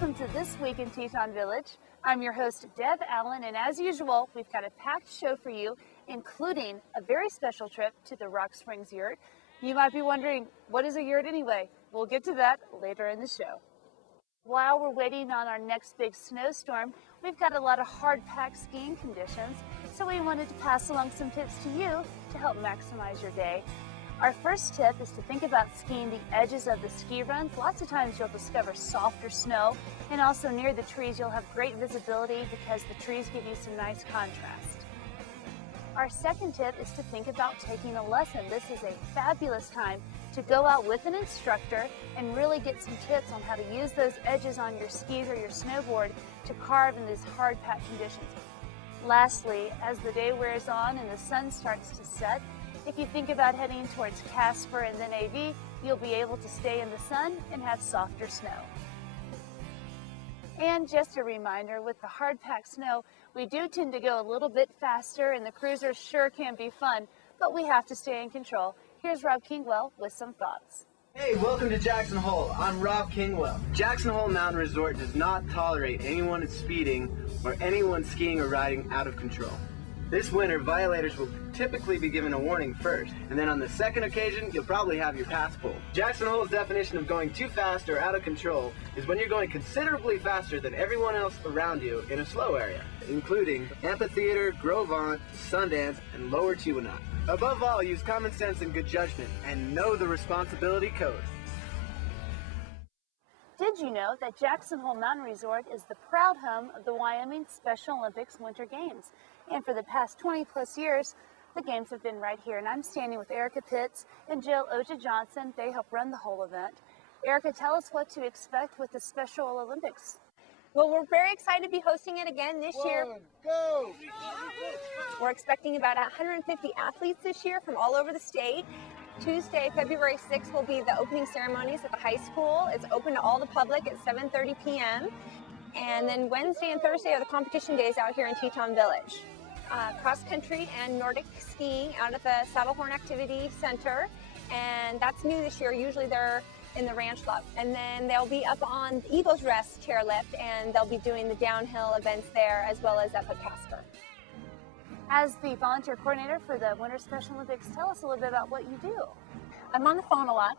Welcome to This Week in Teton Village. I'm your host, Deb Allen, and as usual, we've got a packed show for you, including a very special trip to the Rock Springs Yurt. You might be wondering, what is a yurt anyway? We'll get to that later in the show. While we're waiting on our next big snowstorm, we've got a lot of hard-packed skiing conditions, so we wanted to pass along some tips to you to help maximize your day. Our first tip is to think about skiing the edges of the ski runs. Lots of times you'll discover softer snow, and also near the trees you'll have great visibility because the trees give you some nice contrast. Our second tip is to think about taking a lesson. This is a fabulous time to go out with an instructor and really get some tips on how to use those edges on your skis or your snowboard to carve in these hard-packed conditions. Lastly, as the day wears on and the sun starts to set, if you think about heading towards Casper and then AV, you'll be able to stay in the sun and have softer snow. And just a reminder, with the hard-packed snow, we do tend to go a little bit faster, and the cruisers sure can be fun, but we have to stay in control. Here's Rob Kingwell with some thoughts. Hey, welcome to Jackson Hole. I'm Rob Kingwell. Jackson Hole Mountain Resort does not tolerate anyone speeding or anyone skiing or riding out of control. This winter, violators will typically be given a warning first, and then on the second occasion, you'll probably have your pass pulled. Jackson Hole's definition of going too fast or out of control is when you're going considerably faster than everyone else around you in a slow area, including Amphitheater, Grovant, Sundance, and Lower Chihuahua. Above all, use common sense and good judgment, and know the responsibility code. Did you know that Jackson Hole Mountain Resort is the proud home of the Wyoming Special Olympics Winter Games? And for the past 20 plus years, the games have been right here. And I'm standing with Erica Pitts and Jill Oja Johnson. They help run the whole event. Erica, tell us what to expect with the Special Olympics. Well, we're very excited to be hosting it again this year. Go! We're expecting about 150 athletes this year from all over the state. Tuesday, February 6th will be the opening ceremonies at the high school. It's open to all the public at 7:30 p.m. And then Wednesday and Thursday are the competition days out here in Teton Village. Cross country and Nordic skiing out at the Saddlehorn Activity Center. And that's new this year. Usually they're in the ranch lot. And then they'll be up on Eagles Rest chairlift, and they'll be doing the downhill events there as well as up at Casper. As the volunteer coordinator for the Winter Special Olympics, tell us a little bit about what you do. I'm on the phone a lot,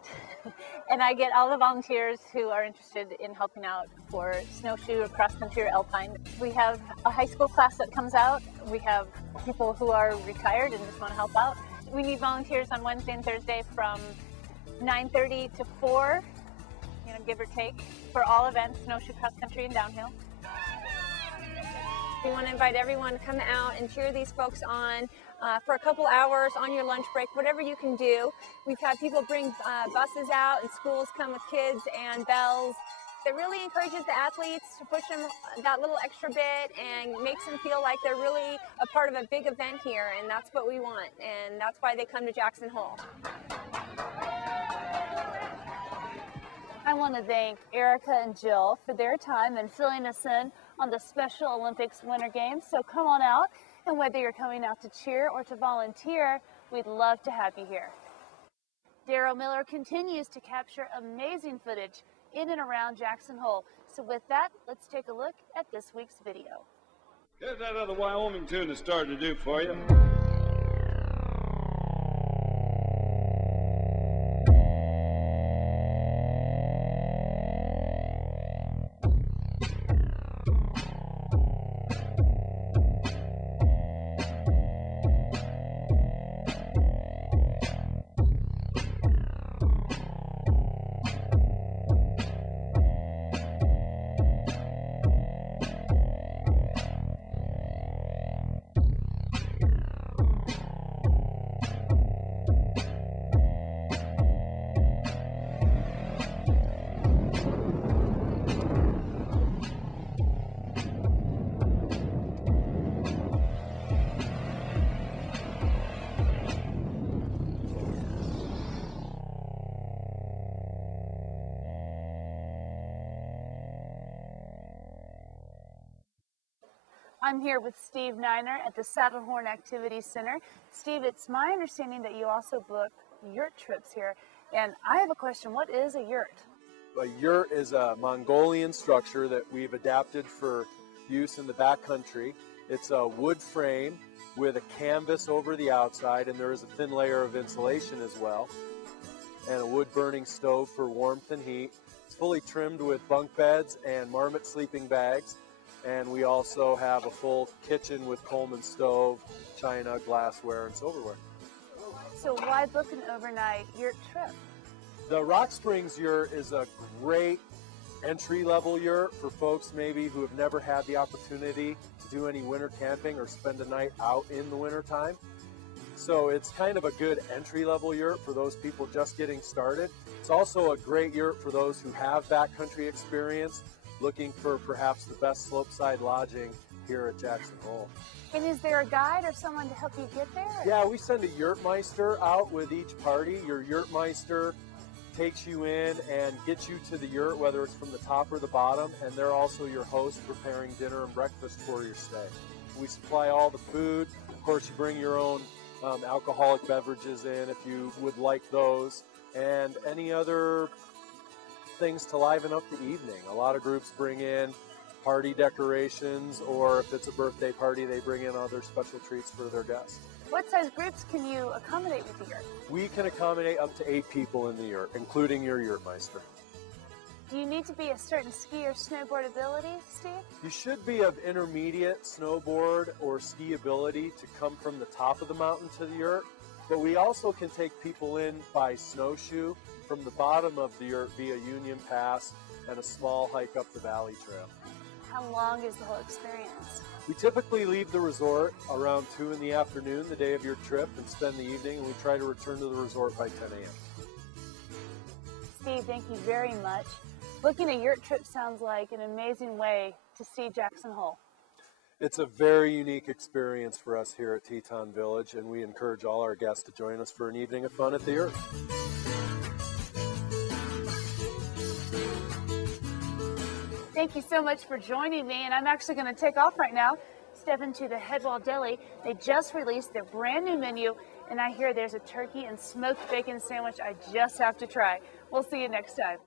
and I get all the volunteers who are interested in helping out for snowshoe or cross-country or alpine. We have a high school class that comes out. We have people who are retired and just want to help out. We need volunteers on Wednesday and Thursday from 9:30 to 4, give or take, for all events, snowshoe, cross-country, and downhill. We want to invite everyone to come out and cheer these folks on for a couple hours on your lunch break, whatever you can do. We've had people bring buses out, and schools come with kids and bells. It really encourages the athletes to push them that little extra bit and makes them feel like they're really a part of a big event here, and that's what we want, and that's why they come to Jackson Hole. I want to thank Erica and Jill for their time and filling us in on the Special Olympics Winter Games. So come on out, and whether you're coming out to cheer or to volunteer, we'd love to have you here. Darryl Miller continues to capture amazing footage in and around Jackson Hole. So with that, let's take a look at this week's video. Here's that other Wyoming tune that's starting to do for you. I'm here with Steve Niner at the Saddlehorn Activity Center. Steve, it's my understanding that you also book yurt trips here. And I have a question. What is a yurt? A yurt is a Mongolian structure that we've adapted for use in the backcountry. It's a wood frame with a canvas over the outside, and there is a thin layer of insulation as well, and a wood-burning stove for warmth and heat. It's fully trimmed with bunk beds and marmot sleeping bags, and we also have a full kitchen with Coleman stove, china, glassware, and silverware. So why book an overnight yurt trip? The Rock Springs yurt is a great entry-level yurt for folks maybe who have never had the opportunity to do any winter camping or spend a night out in the winter time. So it's kind of a good entry-level yurt for those people just getting started. It's also a great yurt for those who have backcountry experience, looking for perhaps the best slopeside lodging here at Jackson Hole. And is there a guide or someone to help you get there? Yeah, we send a yurtmeister out with each party. Your yurtmeister takes you in and gets you to the yurt, whether it's from the top or the bottom, and they're also your host preparing dinner and breakfast for your stay. We supply all the food. Of course, you bring your own alcoholic beverages in if you would like those, and any other things to liven up the evening. A lot of groups bring in party decorations, or if it's a birthday party, they bring in other special treats for their guests. What size groups can you accommodate with the yurt? We can accommodate up to 8 people in the yurt, including your yurtmeister. Do you need to be a certain ski or snowboard ability, Steve? You should be of intermediate snowboard or ski ability to come from the top of the mountain to the yurt, but we also can take people in by snowshoe from the bottom of the yurt via Union Pass and a small hike up the valley trail. How long is the whole experience? We typically leave the resort around 2 in the afternoon the day of your trip and spend the evening, and we try to return to the resort by 10 a.m. Steve, thank you very much. Booking a yurt trip sounds like an amazing way to see Jackson Hole. It's a very unique experience for us here at Teton Village, and we encourage all our guests to join us for an evening of fun at the yurt. Thank you so much for joining me, and I'm actually going to take off right now, step into the Headwall Deli. They just released their brand new menu, and I hear there's a turkey and smoked bacon sandwich I just have to try. We'll see you next time.